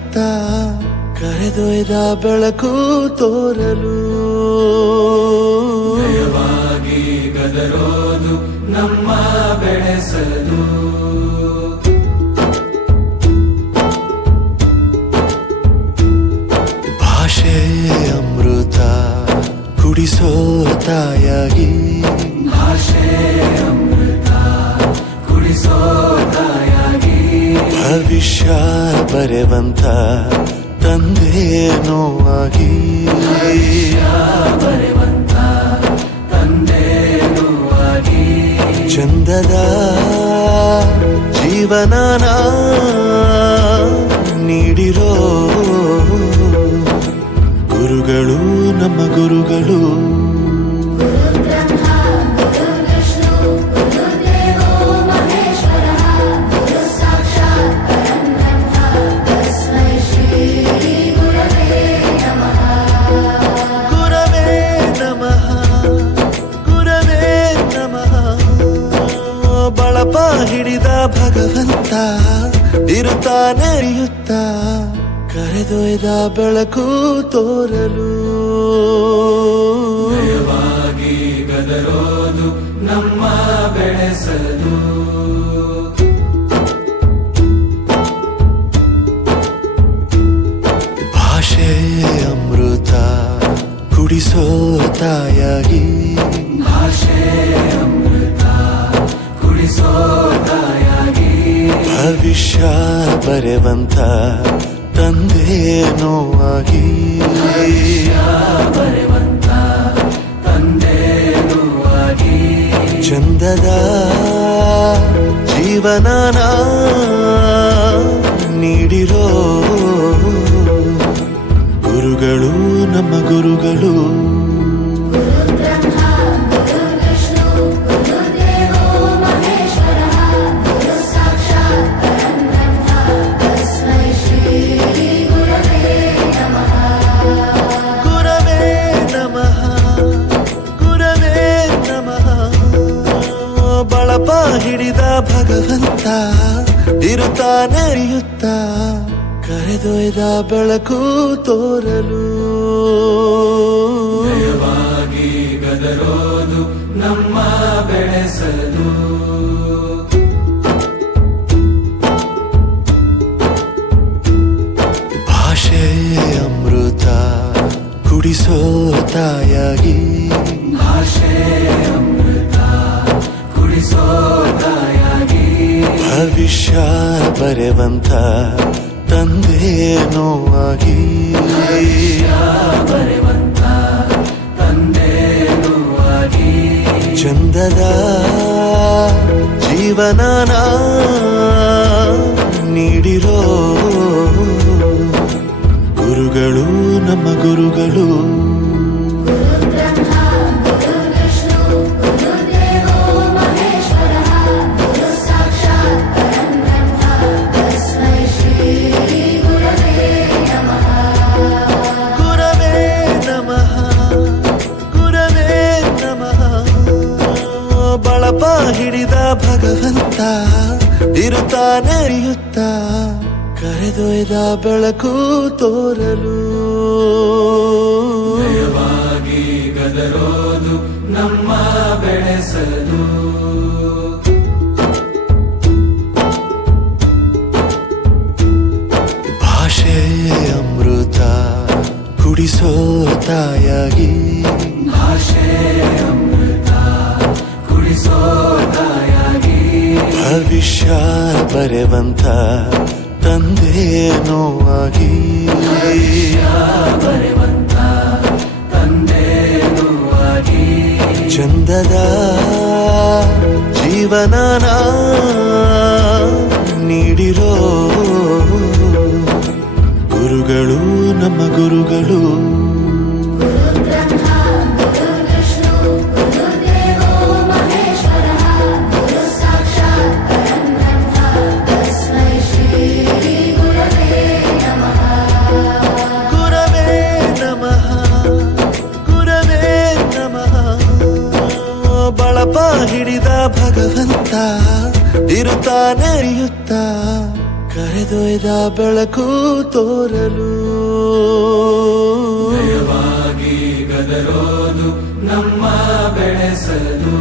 ನರಿಯುತ್ತ ಕರೆದೊಯ್ದ ಬೆಳಕು ತೋರಲು ದಯವಾಗಿ ಗದರೋದು ನಮ್ಮ ಬೆಳೆಸಲು ಭಾಷೆ ಅಮೃತ ಕುಡಿಸೋ ತಾಯಾಗಿ ಭಾಷೆ ಅಮೃತ ಕುಡಿಸೋ ತಾಯಾಗಿ ಭವಿಷ್ಯ ಬರೆವಂತ ತಂದೇನೋ ಆಗಿ ಬರೆವಂತ ತಂದೇನೂ ಆಗಿ ಚಂದದ ಜೀವನನ ನೀಡಿರೋ ಗುರುಗಳು ನಮ್ಮ ಗುರುಗಳು ಬಳಪ ಹಿಡಿದ ಭಗವಂತ ಇರುತ್ತಾ ನೆರೆಯುತ್ತ ಕರೆದೊಯ್ದ ಬೆಳಕು ತೋರಲು ದಯವಾಗಿ ಗದರೋದು ನಮ್ಮ ಬೆಳೆಸಲು ಭಾಷೆ ಅಮೃತ ಕುಡಿಸೋ ತಾಯಾಗಿ ಭಾಷೆ ಅಮೃತ ಕುಡಿಸೋ ತಾಯಾಗಿ ಭವಿಷ್ಯ ಬರೆವಂತ ತಂದೇನೋ ಆಗಿ ಬರೆವಂತ ತಂದೇನೂ ಆಗಿ ಚಂದದ ಜೀವನನ ನೀಡಿರೋ ಗುರುಗಳು ನಮ್ಮ ಗುರುಗಳು ಬಳಪ ಹಿಡಿದ ಭಗವಂತ ಇರುತ್ತಾ ನೆರೆಯುತ್ತ ಕರೆದೊಯ್ದ ಬೆಳಕು ತೋರಲು ದಯವಾಗಿ ಗದರೋದು ನಮ್ಮ ಬೆಳೆಸಲು ಭಾಷೆ ಅಮೃತ ಕುಡಿಸೋ ತಾಯಾಗಿ ಭಾಷೆ ಅಮೃತ ಕುಡಿಸೋ ತಾಯಾಗಿ ಭವಿಷ್ಯ ಬರೆವಂತ ತಂದೇನೋ ಆಗಿ ಬರೆವಂತ ತಂದೇನೂ ಆಗಿ ಚಂದದ ಜೀವನನ ನೀಡಿರೋ ಗುರುಗಳು ನಮ್ಮ ಗುರುಗಳು ಬಳಪ ಹಿಡಿದ ಭಗವಂತ ಇರುತ್ತಾ ನೆರೆಯುತ್ತ ಕರೆದೊಯ್ದ ಬೆಳಕು ತೋರಲು ದಯವಾಗಿ ಗದರೋದು ನಮ್ಮ ಬೆಳೆಸಲು ಭಾಷೆ ಅಮೃತ ಕುಡಿಸೋ ತಾಯಾಗಿ ಭಾಷೆ ಅಮೃತ ಕುಡಿಸೋ ತಾಯಾಗಿ ಭವಿಷ್ಯ ಬರೆವಂತ ತಂದೇನೋ ಆಗಿ ಬರೆವಂತ ತಂದೇನೂ ಆಗಿ ಚಂದದ ಜೀವನನ ನೀಡಿರೋ ಗುರುಗಳು ನಮ್ಮ ಗುರುಗಳು ಬಳಪ ಹಿಡಿದ ಭಗವಂತ ಇರುತ್ತಾ ನೆರೆಯುತ್ತ ಕರೆದೊಯ್ದ ಬೆಳಕು ತೋರಲು ನಯವಾಗಿ ಗದರೋದು ನಮ್ಮ ಬೆಳೆಸಲು